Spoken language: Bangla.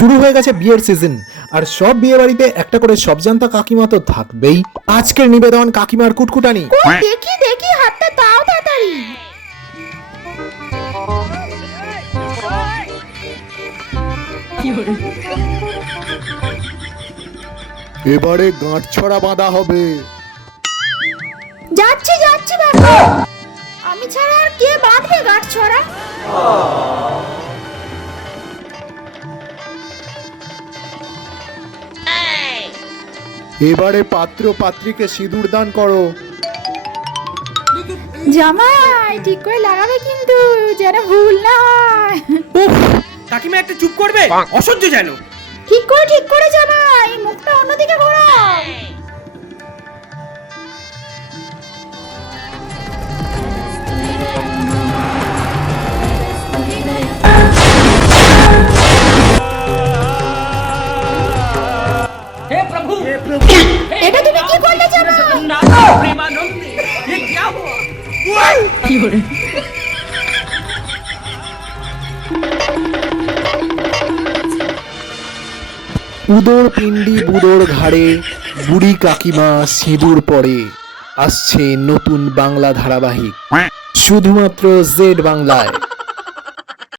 শুরু হয়ে গেছে বিয়ের সিজন আর সব বিয়ে বাড়িতে একটা করে সবজান্তা কাকিমা তো থাকবেই। আজকের নিবেদন কাকিমার কুটকুটানি। দেখি দেখি হাতটা দাও তাড়াতাড়ি। এবারে গাঁট ছড়া বাঁধা হবে। যাচ্ছি যাচ্ছি বাবা। আমি ছাড়া আর কে বাঁধবে গাঁট ছড়া এবারে পাত্র পাত্রীকে সিঁদুর দান করো। জামাই ঠিক করে লাগাবে কিন্তু যেন ভুল না হয়। উফ কাকিমা একটা চুপ করবে? অসহ্য যেন। ঠিক করে ঠিক করে জামাই মুখটা অন্যদিকে ঘোরাও। উদর পিন্ডি বুদোর ঘাড়ে, বুড়ি কাকিমা সিঁদুর পরে আসছে নতুন বাংলা ধারাবাহিক। শুধুমাত্র জেড বাংলায়।